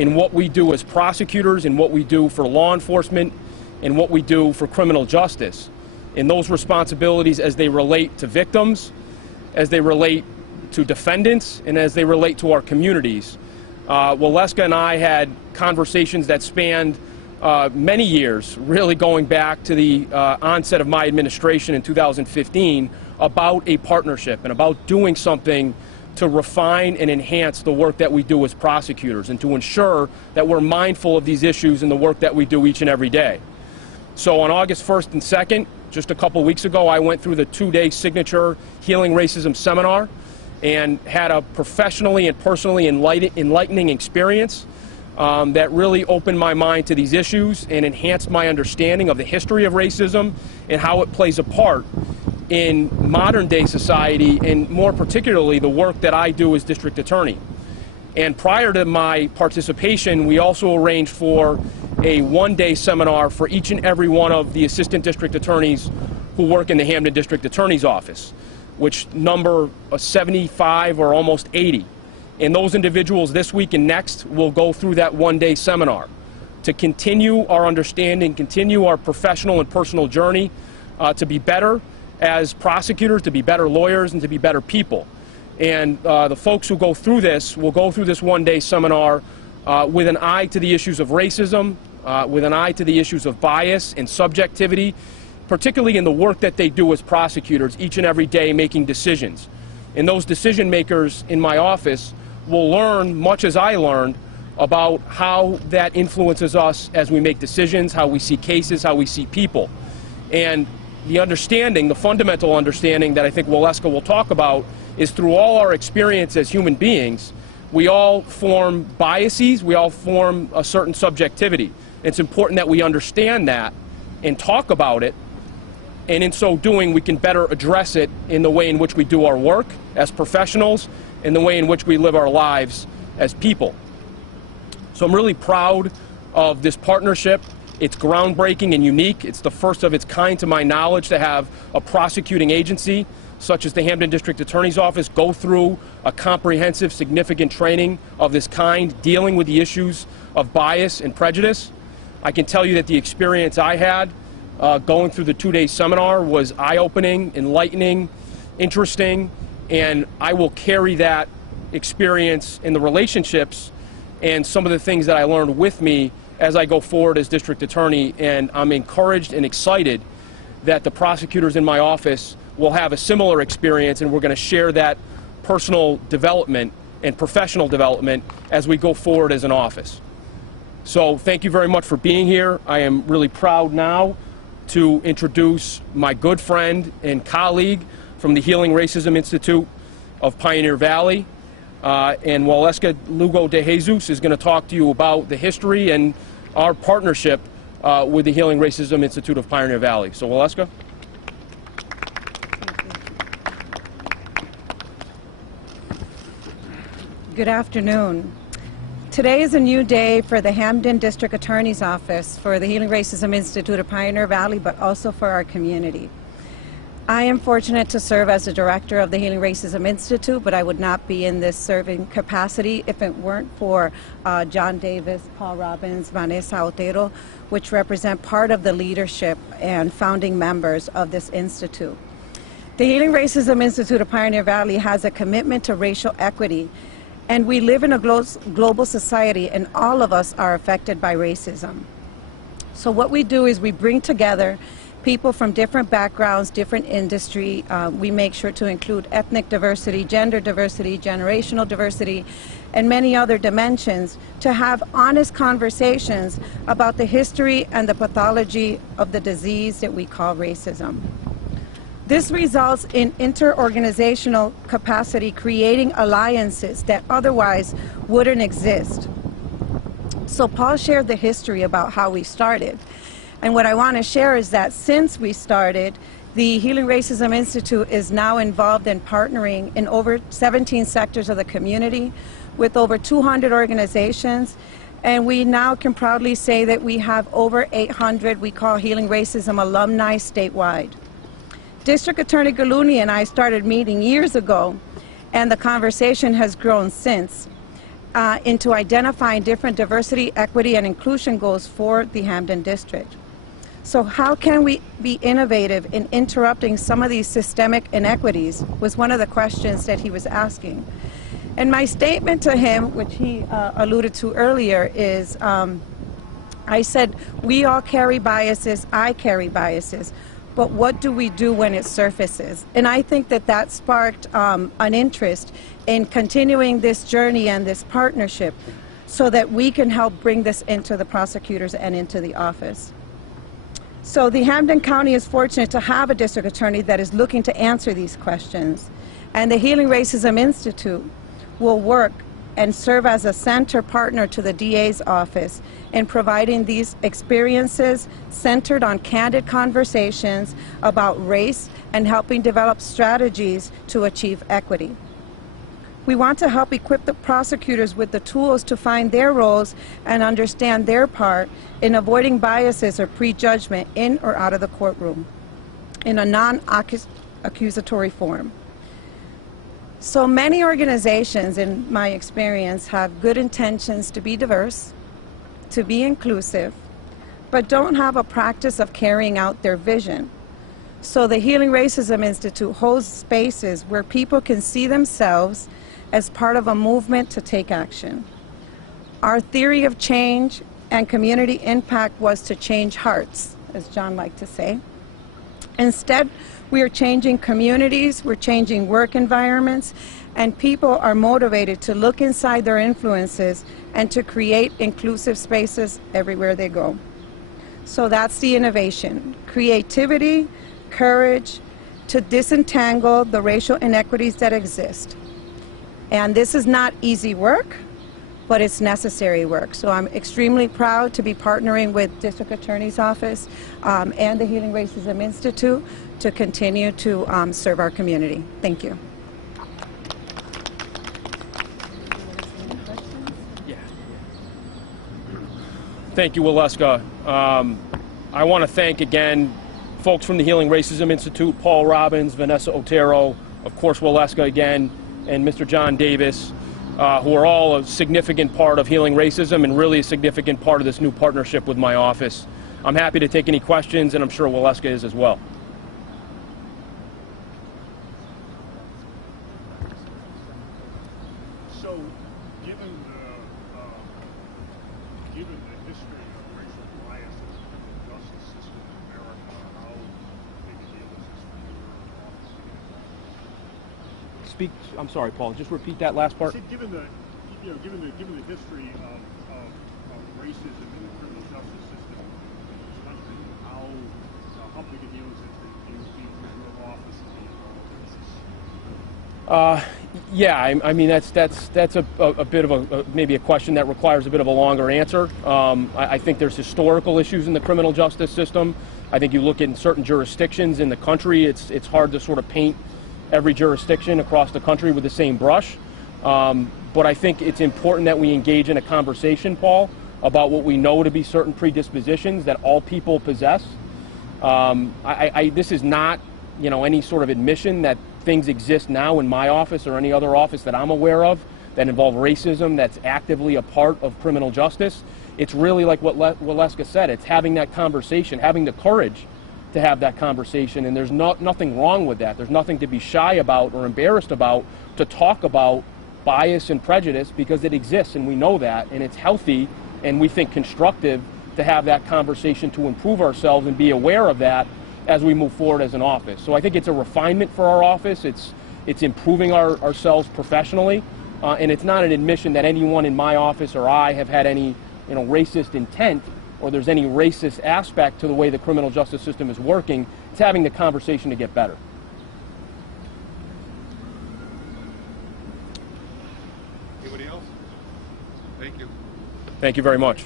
in what we do as prosecutors, in what we do for law enforcement, and what we do for criminal justice, in those responsibilities as they relate to victims, as they relate to defendants, and as they relate to our communities. Waleska and I had conversations that spanned many years, really going back to the onset of my administration in 2015, about a partnership and about doing something to refine and enhance the work that we do as prosecutors and to ensure that we're mindful of these issues in the work that we do each and every day. So on August 1st and 2nd, just a couple weeks ago, I went through the 2-day signature Healing Racism seminar and had a professionally and personally enlightening experience that really opened my mind to these issues and enhanced my understanding of the history of racism and how it plays a part in modern day society, and more particularly the work that I do as district attorney. And prior to my participation, we also arranged for a 1-day seminar for each and every one of the assistant district attorneys who work in the Hampden District Attorney's Office, which number 75 or almost 80. And those individuals this week and next will go through that 1-day seminar to continue our understanding, continue our professional and personal journey to be better as prosecutors, to be better lawyers, and to be better people. And the folks who go through this will go through this 1-day seminar with an eye to the issues of racism, with an eye to the issues of bias and subjectivity, particularly in the work that they do as prosecutors each and every day making decisions. And those decision makers in my office will learn, much as I learned, about how that influences us as we make decisions, how we see cases, how we see people. And the understanding, the fundamental understanding that I think Waleska will talk about is through all our experience as human beings, we all form biases, we all form a certain subjectivity. It's important that we understand that and talk about it, and in so doing we can better address it in the way in which we do our work as professionals, in the way in which we live our lives as people. So I'm really proud of this partnership. It's groundbreaking and unique. It's the first of its kind to my knowledge to have a prosecuting agency such as the Hampden District Attorney's Office go through a comprehensive, significant training of this kind, dealing with the issues of bias and prejudice. I can tell you that the experience I had going through the 2-day seminar was eye-opening, enlightening, interesting, and I will carry that experience in the relationships and some of the things that I learned with me as I go forward as district attorney, and I'm encouraged and excited that the prosecutors in my office will have a similar experience, and we're going to share that personal development and professional development as we go forward as an office. So thank you very much for being here. I am really proud now to introduce my good friend and colleague from the Healing Racism Institute of Pioneer Valley, and Waleska Lugo de Jesus is going to talk to you about the history and our partnership with the Healing Racism Institute of Pioneer Valley. So Waleska. Good afternoon. Today is a new day for the Hampden District Attorney's Office, for the Healing Racism Institute of Pioneer Valley, but also for our community. I am fortunate to serve as the director of the Healing Racism Institute, but I would not be in this serving capacity if it weren't for John Davis, Paul Robbins, Vanessa Otero, which represent part of the leadership and founding members of this institute. The Healing Racism Institute of Pioneer Valley has a commitment to racial equity, and we live in a global society, and all of us are affected by racism. So what we do is we bring together people from different backgrounds, different industry. We make sure to include ethnic diversity, gender diversity, generational diversity, and many other dimensions to have honest conversations about the history and the pathology of the disease that we call racism. This results in interorganizational capacity, creating alliances that otherwise wouldn't exist. So Paul shared the history about how we started. And what I want to share is that since we started, the Healing Racism Institute is now involved in partnering in over 17 sectors of the community with over 200 organizations. And we now can proudly say that we have over 800 we call Healing Racism alumni statewide. District Attorney Gulluni and I started meeting years ago, and the conversation has grown since. into identifying different diversity, equity, and inclusion goals for the Hampden District. So how can we be innovative in interrupting some of these systemic inequities was one of the questions that he was asking. And my statement to him, which he alluded to earlier, is I said, we all carry biases, I carry biases, but what do we do when it surfaces? And I think that that sparked an interest in continuing this journey and this partnership so that we can help bring this into the prosecutors and into the office. So the Hampden County is fortunate to have a district attorney that is looking to answer these questions. And the Healing Racism Institute will work and serve as a center partner to the DA's office in providing these experiences centered on candid conversations about race and helping develop strategies to achieve equity. We want to help equip the prosecutors with the tools to find their roles and understand their part in avoiding biases or prejudgment in or out of the courtroom in a non-accusatory form. So many organizations, in my experience, have good intentions to be diverse, to be inclusive, but don't have a practice of carrying out their vision. So the Healing Racism Institute holds spaces where people can see themselves as part of a movement to take action. Our theory of change and community impact was to change hearts, as John liked to say. Instead, we are changing communities, we're changing work environments, and people are motivated to look inside their influences and to create inclusive spaces everywhere they go. So that's the innovation. Creativity, courage to disentangle the racial inequities that exist. And this is not easy work, but it's necessary work. So I'm extremely proud to be partnering with District Attorney's Office and the Healing Racism Institute to continue to serve our community. Thank you. Thank you, Waleska. I want to thank again folks from the Healing Racism Institute, Paul Robbins, Vanessa Otero, of course Waleska again, and Mr. John Davis, who are all a significant part of Healing Racism and really a significant part of this new partnership with my office. I'm happy to take any questions, and I'm sure Waleska is as well. So, given the history of racial biases in the justice system in America, how big a deal is this for your office? Speak, I'm sorry, Paul, just repeat that last part. I said, given the history of racism in the criminal justice system in this country, how big a deal is it for your office to be involved in this? Yeah, I mean that's a bit of maybe a question that requires a bit of a longer answer. I think there's historical issues in the criminal justice system. I think you look in certain jurisdictions in the country, it's hard to sort of paint every jurisdiction across the country with the same brush. But I think it's important that we engage in a conversation, Paul, about what we know to be certain predispositions that all people possess. This is not, any sort of admission that things exist now in my office or any other office that I'm aware of that involve racism that's actively a part of criminal justice. It's really like what Waleska said, it's having that conversation, having the courage to have that conversation, and there's nothing wrong with that. There's nothing to be shy about or embarrassed about to talk about bias and prejudice, because it exists and we know that, and it's healthy and we think constructive to have that conversation to improve ourselves and be aware of that as we move forward as an office. So I think it's a refinement for our office. It's improving ourselves professionally, and it's not an admission that anyone in my office or I have had any racist intent or there's any racist aspect to the way the criminal justice system is working. It's having the conversation to get better. Anybody else? Thank you. Thank you very much.